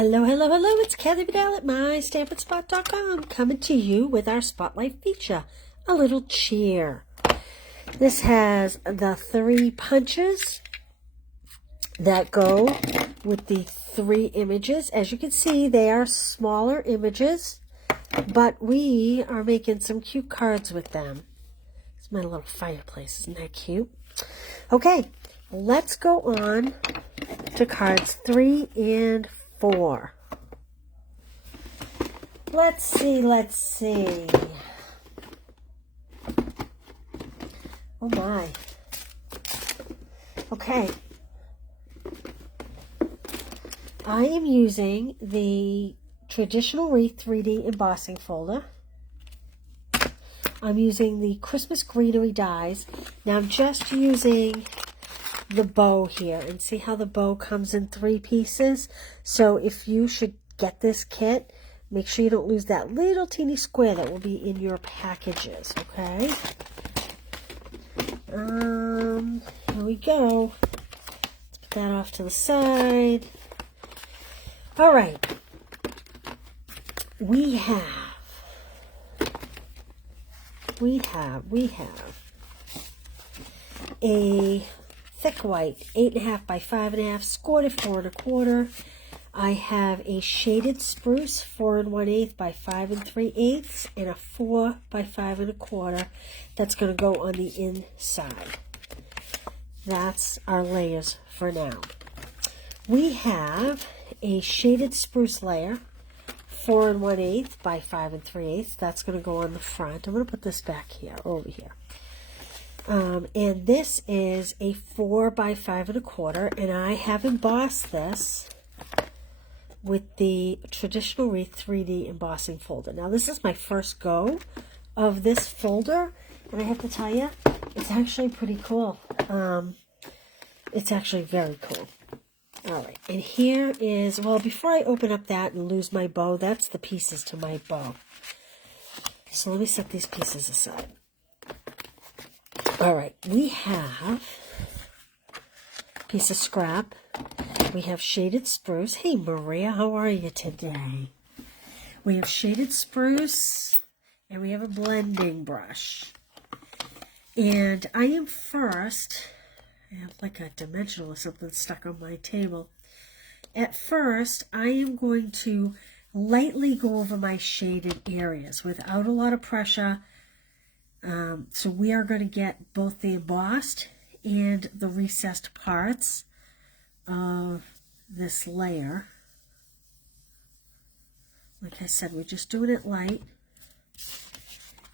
Hello, hello, hello, it's Kathy Vidal at MyStampItSpot.com coming to you with our Spotlight feature, a little cheer. This has the 3 punches that go with the 3 images. As you can see, they are smaller images, but we are making some cute cards with them. It's my little fireplace, isn't that cute? Okay, let's go on to cards 3 and 4. Let's see. Oh my. Okay. I am using the Traditional Wreath 3D embossing folder. I'm using the Christmas Greenery dies. Now I'm just using the bow here, and see how the bow comes in 3 pieces. So if you should get this kit, make sure you don't lose that little teeny square that will be in your packages. Okay, here we go. Let's put that off to the side. All right, we have a thick white 8.5 by 5.5, scored at 4 1/4. I have a shaded spruce 4 1/8 by 5 3/8, and a 4 by 5 1/4 that's going to go on the inside. That's our layers for now. We have a shaded spruce layer 4 1/8 by 5 3/8. That's going to go on the front. I'm going to put this back here, over here. And this is a 4 by 5 1/4, and I have embossed this with the Traditional Wreath 3D embossing folder. Now this is my first go of this folder, and I have to tell you, it's actually pretty cool. It's actually very cool. All right, and here is, well, before I open up that and lose my bow, that's the pieces to my bow. So let me set these pieces aside. All right, we have a piece of scrap. We have shaded spruce. Hey, Maria, how are you today? We have shaded spruce, and we have a blending brush. And I have like a dimensional or something stuck on my table. At first, I am going to lightly go over my shaded areas without a lot of pressure. So we are going to get both the embossed and the recessed parts of this layer. Like I said, we're just doing it light.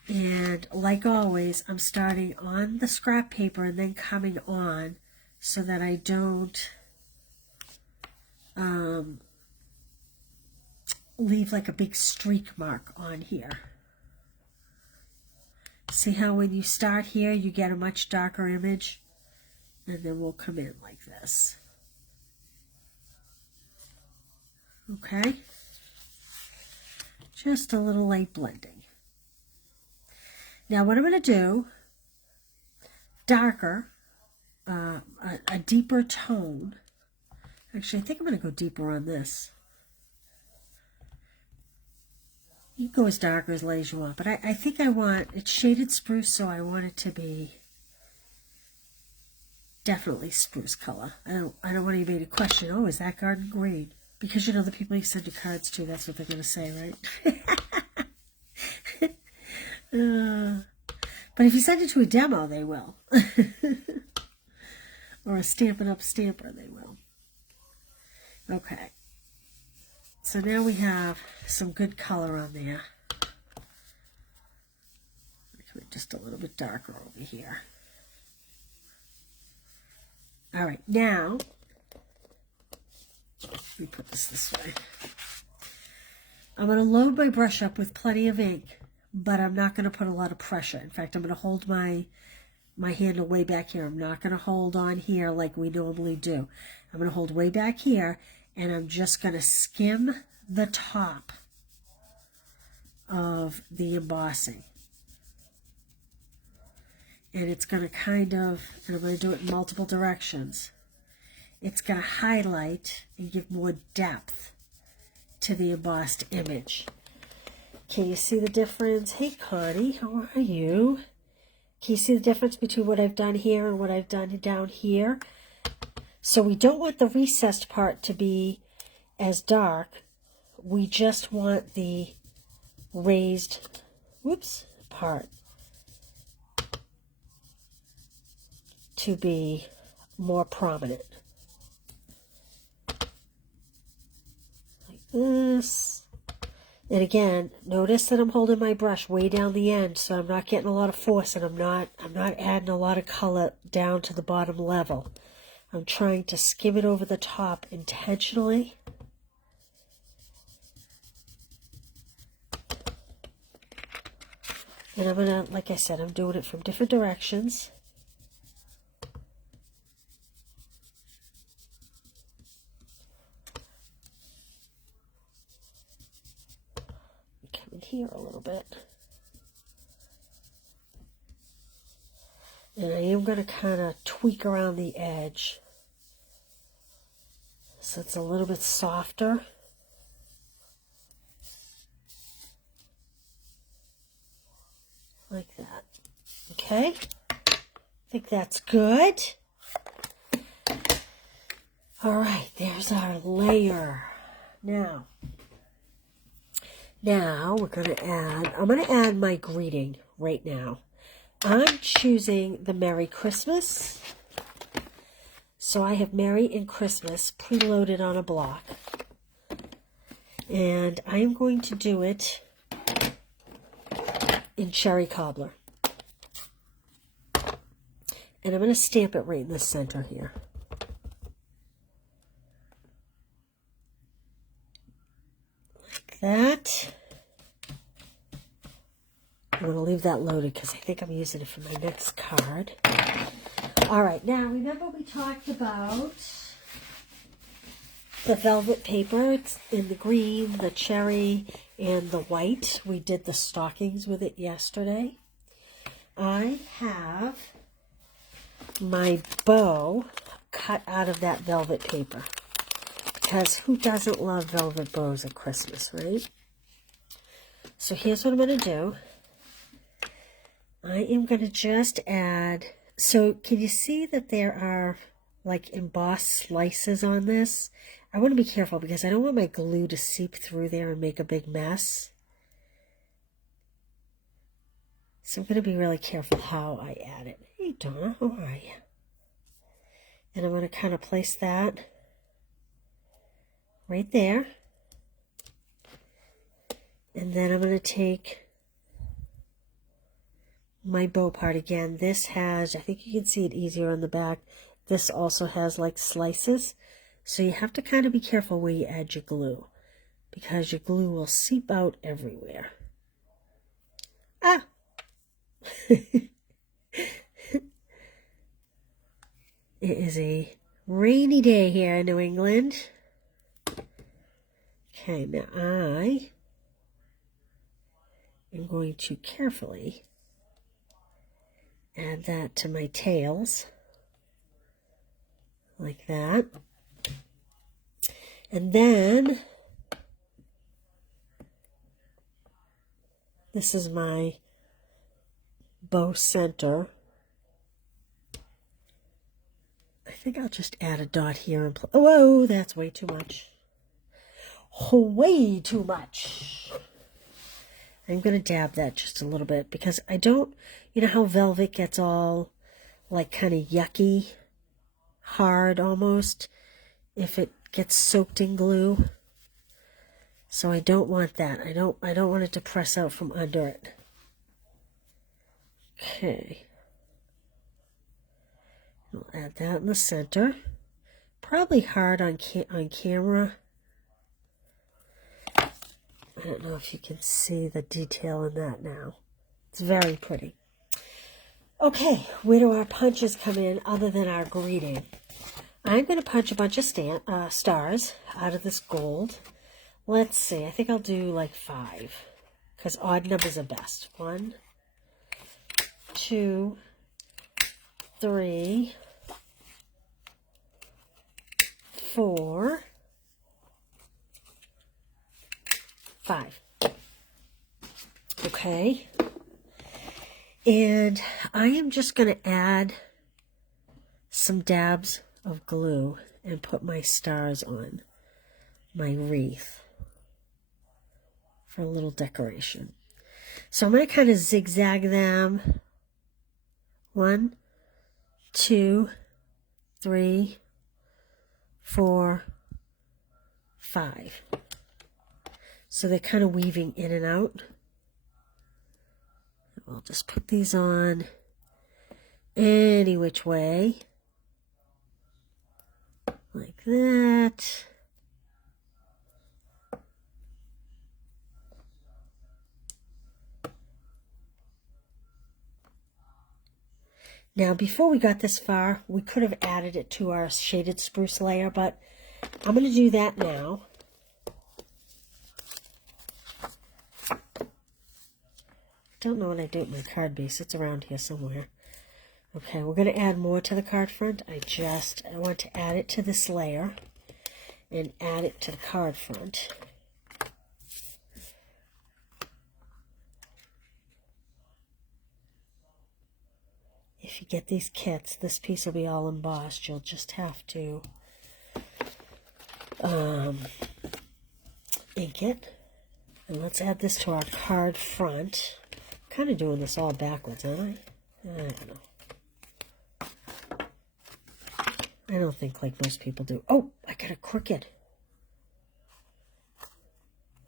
And like always, I'm starting on the scrap paper and then coming on so that I don't leave like a big streak mark on here. See how when you start here, you get a much darker image, and then we'll come in like this. Okay? Just a little light blending. Now what I'm going to do, darker, a deeper tone. Actually, I think I'm going to go deeper on this. You can go as dark or as light as you want, but I think I want, it's shaded spruce, so I want it to be definitely spruce color. I don't want anybody to question, oh, is that garden green? Because, you know, the people you send your cards to, that's what they're going to say, right? But if you send it to a demo, they will. Or a Stampin' Up! Stamper, they will. Okay. So now we have some good color on there. Just a little bit darker over here. All right, now, let me put this way. I'm going to load my brush up with plenty of ink, but I'm not going to put a lot of pressure. In fact, I'm going to hold my handle way back here. I'm not going to hold on here like we normally do. I'm going to hold way back here, and I'm just going to skim the top of the embossing. And it's going to kind of, and I'm going to do it in multiple directions. It's going to highlight and give more depth to the embossed image. Can you see the difference? Hey, Connie, how are you? Can you see the difference between what I've done here and what I've done down here? So we don't want the recessed part to be as dark. We just want the raised, part to be more prominent. Like this. And again, notice that I'm holding my brush way down the end, so I'm not getting a lot of force, and I'm not adding a lot of color down to the bottom level. I'm trying to skim it over the top intentionally. And I'm gonna, like I said, I'm doing it from different directions. Come in here a little bit. And I am going to kind of tweak around the edge so it's a little bit softer. Like that. Okay? I think that's good. All right, there's our layer. Now we're going to I'm going to add my greeting right now. I'm choosing the Merry Christmas. So I have Merry and Christmas preloaded on a block. And I am going to do it in Cherry Cobbler. And I'm going to stamp it right in the center here. Like that. I'm going to leave that loaded because I think I'm using it for my next card. All right, now remember we talked about the velvet paper. It's in the green, the cherry, and the white. We did the stockings with it yesterday. I have my bow cut out of that velvet paper because who doesn't love velvet bows at Christmas, right? So here's what I'm going to do. I am going to just add, so can you see that there are like embossed slices on this? I want to be careful because I don't want my glue to seep through there and make a big mess. So I'm going to be really careful how I add it. Hey Donna, how are you? And I'm going to kind of place that right there. And then I'm going to take my bow part again. This has, I think you can see it easier on the back. This also has like slices. So you have to kind of be careful where you add your glue because your glue will seep out everywhere. Ah! It is a rainy day here in New England. Okay, now I am going to carefully add that to my tails, like that. And then, this is my bow center. I think I'll just add a dot here and whoa, that's way too much. Way too much. I'm going to dab that just a little bit because I don't, you know how velvet gets all like kind of yucky, hard almost, if it gets soaked in glue. So I don't want that. I don't want it to press out from under it. Okay. I'll add that in the center. Probably hard on camera. I don't know if you can see the detail in that now. It's very pretty. Okay, where do our punches come in other than our greeting? I'm going to punch a bunch of stars out of this gold. Let's see, I think I'll do like 5 because odd numbers are best. 1, 2, 3, 4, 5. Okay. And I am just going to add some dabs of glue and put my stars on my wreath for a little decoration. So I'm going to kind of zigzag them. 1, 2, 3, 4, 5. So they're kind of weaving in and out. I'll just put these on any which way, like that. Now, before we got this far, we could have added it to our shaded spruce layer, but I'm going to do that now. Don't know what I do with my card base. It's around here somewhere. Okay, we're going to add more to the card front. I want to add it to this layer and add it to the card front. If you get these kits, this piece will be all embossed. You'll just have to ink it. And let's add this to our card front. I'm kind of doing this all backwards, aren't I? I don't know. I don't think like most people do. Oh, I got it crooked.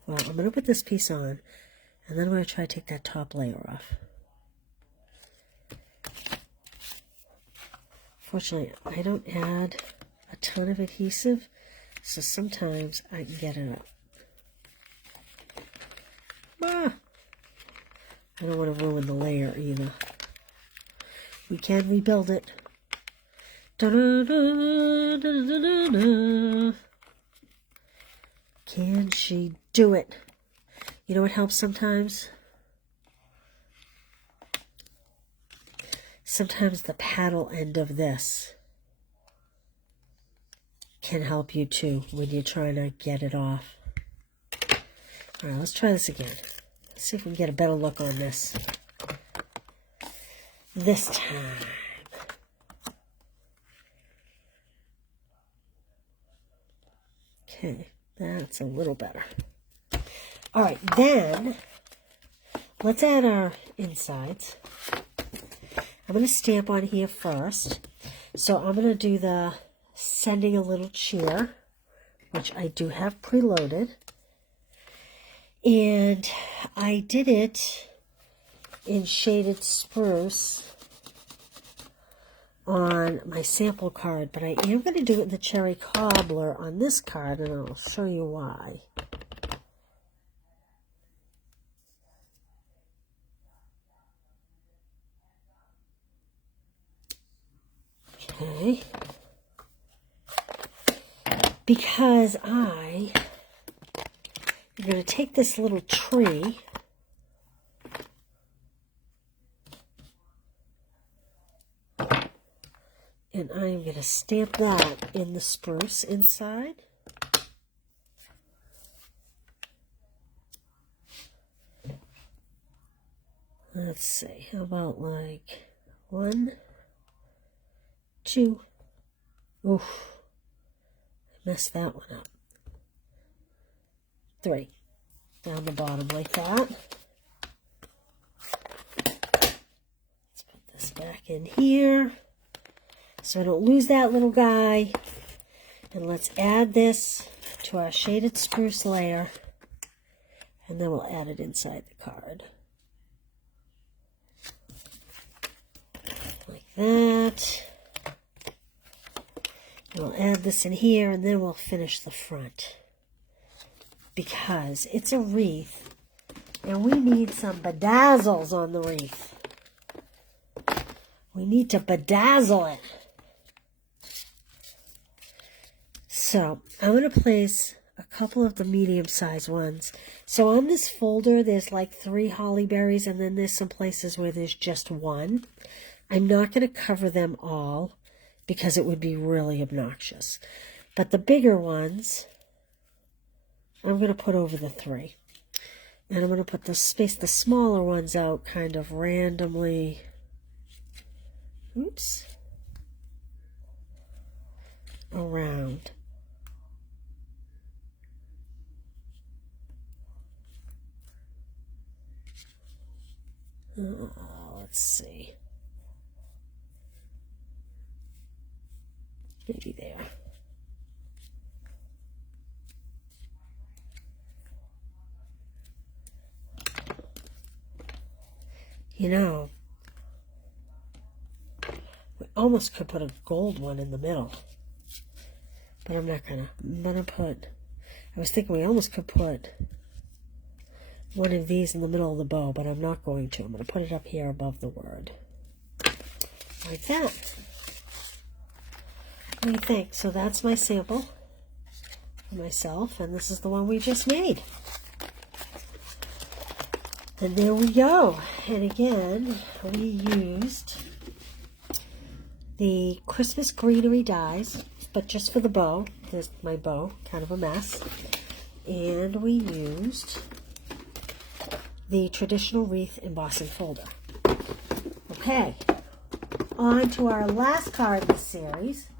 Well, I'm going to put this piece on, and then I'm going to try to take that top layer off. Fortunately, I don't add a ton of adhesive, so sometimes I can get it up. Ah, I don't want to ruin the layer either. We can rebuild it. Da-da-da-da-da-da-da. Can she do it? You know what helps sometimes? Sometimes the paddle end of this can help you too when you're trying to get it off. All right, let's try this again. Let's see if we can get a better look on this. This time. Okay, that's a little better. All right, then let's add our insides. I'm going to stamp on here first. So I'm going to do the sending a little cheer, which I do have preloaded. And I did it in shaded spruce on my sample card, but I am going to do it in the cherry cobbler on this card, and I'll show you why. Okay. Because I'm going to take this little tree and I'm going to stamp that in the spruce inside. Let's see, how about like 1, 2, oof, I messed that one up. 3, down the bottom like that. Let's put this back in here so I don't lose that little guy. And let's add this to our shaded spruce layer, and then we'll add it inside the card. Like that. We'll add this in here, and then we'll finish the front. Because it's a wreath, and we need some bedazzles on the wreath. We need to bedazzle it. So I'm going to place a couple of the medium-sized ones. So on this folder, there's like 3 holly berries, and then there's some places where there's just 1. I'm not going to cover them all because it would be really obnoxious. But the bigger ones, I'm going to put over the 3. And I'm going to put space the smaller ones out kind of randomly. Oops. Around. Let's see. Maybe there. You know, we almost could put a gold one in the middle. But I'm not gonna. I'm gonna put, I was thinking we almost could put one of these in the middle of the bow, but I'm not going to. I'm gonna put it up here above the word. Like that. What do you think? So that's my sample for myself, and this is the one we just made. And there we go. And again, we used the Christmas greenery dies, but just for the bow. There's my bow, kind of a mess. And we used the traditional wreath embossing folder. Okay, on to our last card in the series.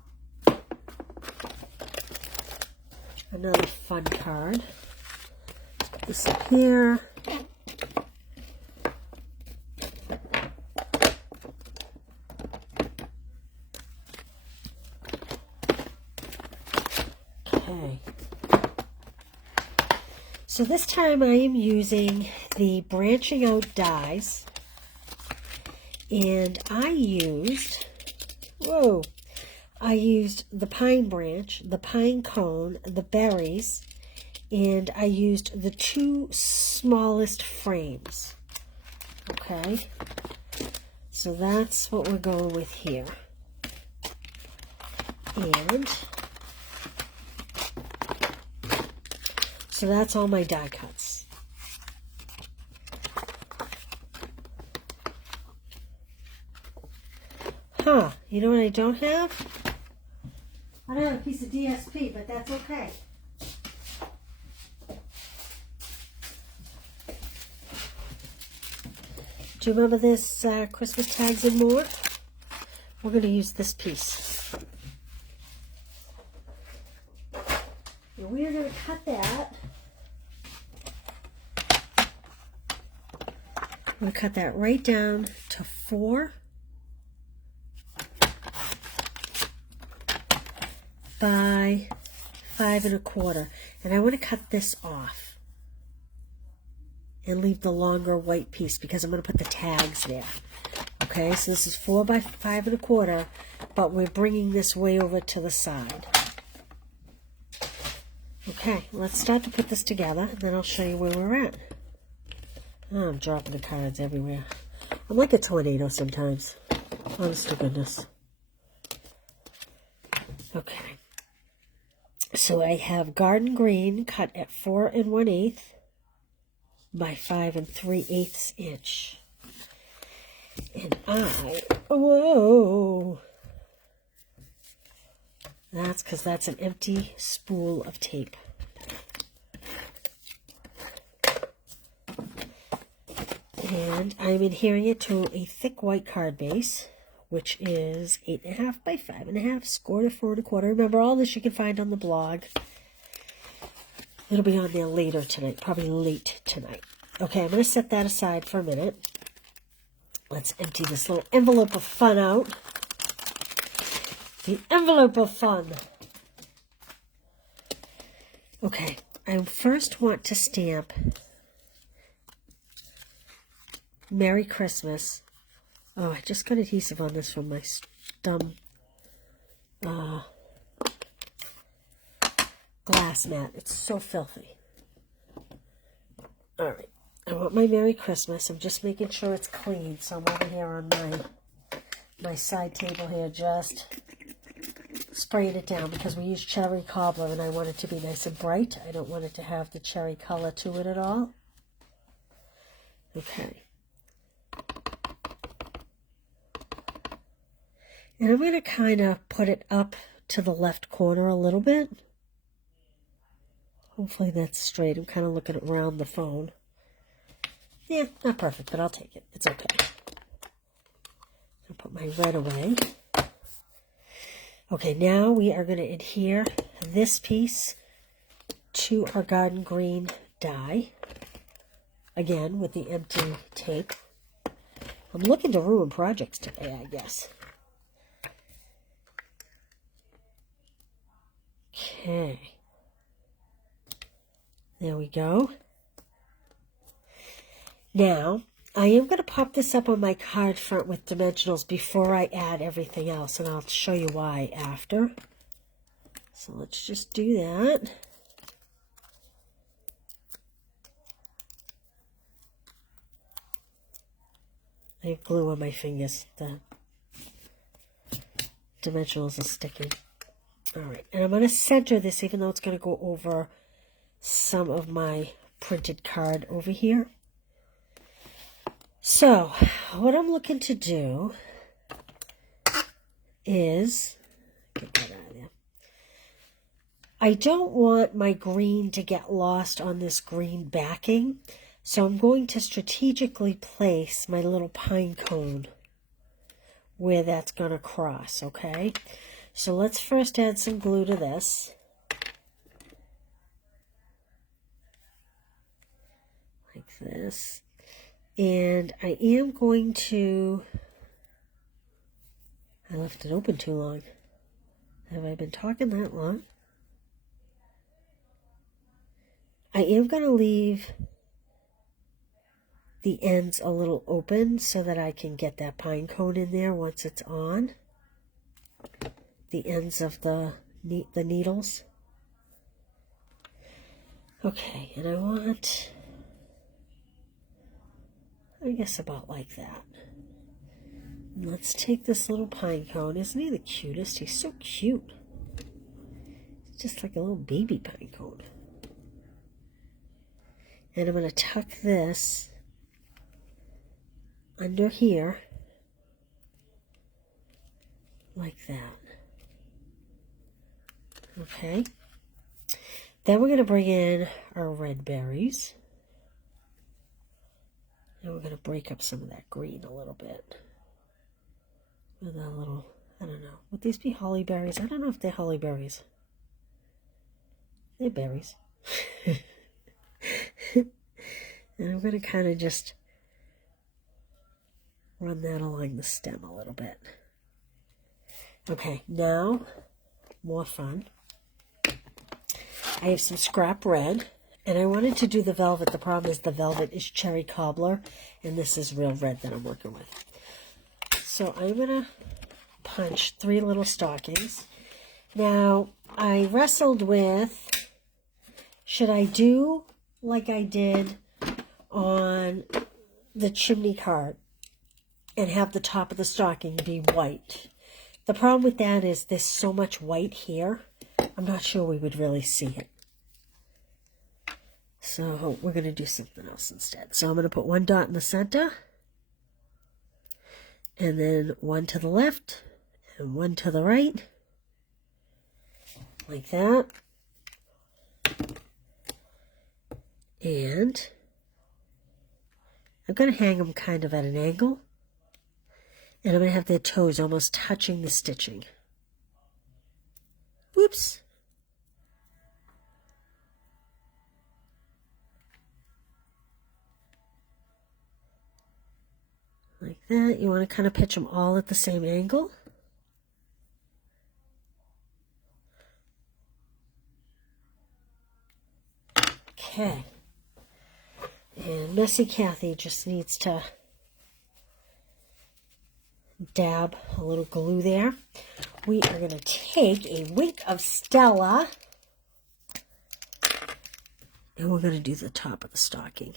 Another fun card. Put this up here. Okay. So this time I am using the branching out dies, and I used the pine branch, the pine cone, the berries, and I used the two smallest frames. Okay, so that's what we're going with here. And so that's all my die cuts. Huh, you know what I don't have? I don't have a piece of DSP, but that's okay. Do you remember this Christmas Tags and More? We're going to use this piece. And we are going to cut that. I'm going to cut that right down to 4 by 5 1/4, and I want to cut this off and leave the longer white piece because I'm going to put the tags there. Okay, so this is 4 by 5 1/4, but we're bringing this way over to the side. Okay, let's start to put this together, and then I'll show you where we're at. Oh, I'm dropping the cards everywhere. I'm like a tornado sometimes. Honest to goodness. Okay. So I have garden green cut at 4 1/8 by 5 3/8 inch. And whoa. That's because that's an empty spool of tape. And I'm adhering it to a thick white card base, which is 8 1/2 by 5 1/2, scored at 4 1/4. Remember, all this you can find on the blog. It'll be on there later tonight, probably late tonight. Okay, I'm going to set that aside for a minute. Let's empty this little envelope of fun out. The envelope of fun. Okay, I first want to stamp Merry Christmas. Oh, I just got adhesive on this from my dumb glass mat. It's so filthy. All right. I want my Merry Christmas. I'm just making sure it's clean. So I'm over here on my side table here, just spraying it down because we use cherry cobbler and I want it to be nice and bright. I don't want it to have the cherry color to it at all. Okay. And I'm going to kind of put it up to the left corner a little bit. Hopefully that's straight. I'm kind of looking around the phone. Yeah, not perfect, but I'll take it. It's okay. I'll put my red away. Okay, now we are going to adhere this piece to our garden green die. Again, with the empty tape. I'm looking to ruin projects today, I guess. Okay. There we go. Now, I am going to pop this up on my card front with dimensionals before I add everything else, and I'll show you why after. So let's just do that. I have glue on my fingers. The dimensionals are sticking. All right, and I'm going to center this, even though it's going to go over some of my printed card over here. So, what I'm looking to do is, get that out of there. I don't want my green to get lost on this green backing, so I'm going to strategically place my little pine cone where that's going to cross, okay? So let's first add some glue to this. Like this. And I am going to, I left it open too long. Have I been talking that long? I am going to leave the ends a little open so that I can get that pine cone in there once it's on. The ends of the needles. Okay, and I want, I guess about like that. Let's take this little pine cone. Isn't he the cutest? He's so cute. It's just like a little baby pine cone. And I'm going to tuck this under here like that. Okay. Then we're going to bring in our red berries. And we're going to break up some of that green a little bit. With a little, I don't know. Would these be holly berries? I don't know if they're holly berries. They're berries. And I'm going to kind of just run that along the stem a little bit. Okay, now, more fun. I have some scrap red, and I wanted to do the velvet. The problem is the velvet is cherry cobbler, and this is real red that I'm working with. So I'm going to punch 3 little stockings. Now, I wrestled with, should I do like I did on the chimney card and have the top of the stocking be white? The problem with that is there's so much white here, I'm not sure we would really see it. So we're going to do something else instead. So I'm going to put 1 dot in the center, and then 1 to the left, and 1 to the right, like that. And I'm going to hang them kind of at an angle. And I'm going to have their toes almost touching the stitching. Whoops. Like that. You want to kind of pitch them all at the same angle. Okay. And Messy Kathy just needs to dab a little glue there. We are going to take a Wink of Stella, and we're going to do the top of the stocking.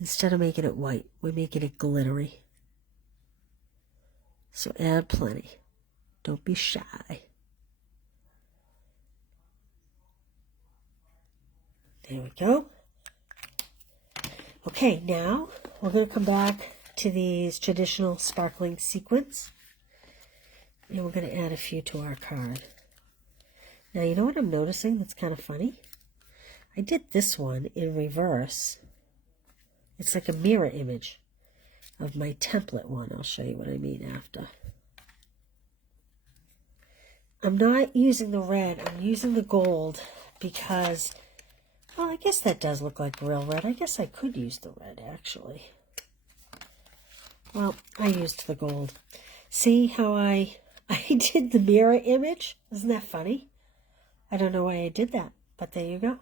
Instead of making it white, we're making it glittery. So add plenty. Don't be shy. There we go. Okay, now we're going to come back to these traditional sparkling sequins. And we're going to add a few to our card. Now, you know what I'm noticing that's kind of funny? I did this one in reverse. It's like a mirror image of my template one. I'll show you what I mean after. I'm not using the red. I'm using the gold because, well, I guess that does look like real red. I guess I could use the red, actually. Well, I used the gold. See how I did the mirror image? Isn't that funny? I don't know why I did that, but there you go.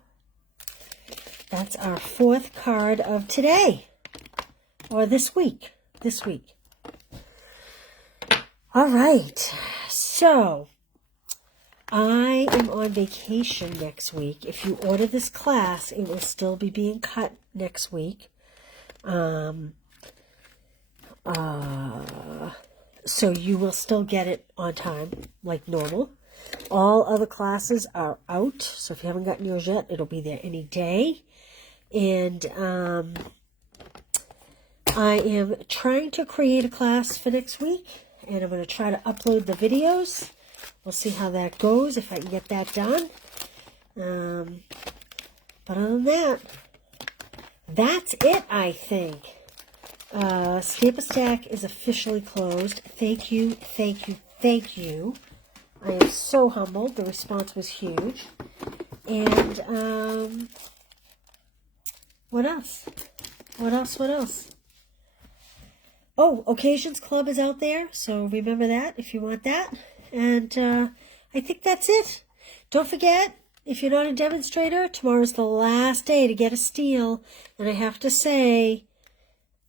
That's our 4th card of today, or this week. All right, so I am on vacation next week. If you order this class, it will still be being cut next week. So you will still get it on time, like normal. All other classes are out, so if you haven't gotten yours yet, it'll be there any day. And I am trying to create a class for next week, and I'm going to try to upload the videos. We'll see how that goes, if I can get that done. But other than that, that's it, I think. Stamp-A-Stack is officially closed. Thank you. I am so humbled. The response was huge. And, what else? Oh, Occasions Club is out there, so remember that if you want that. And I think that's it. Don't forget, if you're not a demonstrator, tomorrow's the last day to get a steal. And I have to say,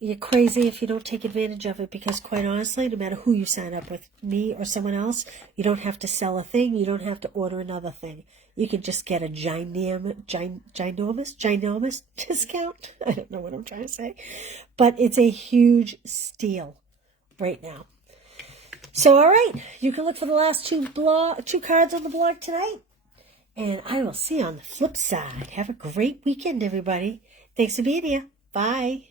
you're crazy if you don't take advantage of it, because quite honestly, no matter who you sign up with, me or someone else, you don't have to sell a thing. You don't have to order another thing. You can just get a ginormous discount. I don't know what I'm trying to say, but it's a huge steal right now. So, all right, you can look for the last two cards on the blog tonight, and I will see you on the flip side. Have a great weekend, everybody. Thanks for being here. Bye.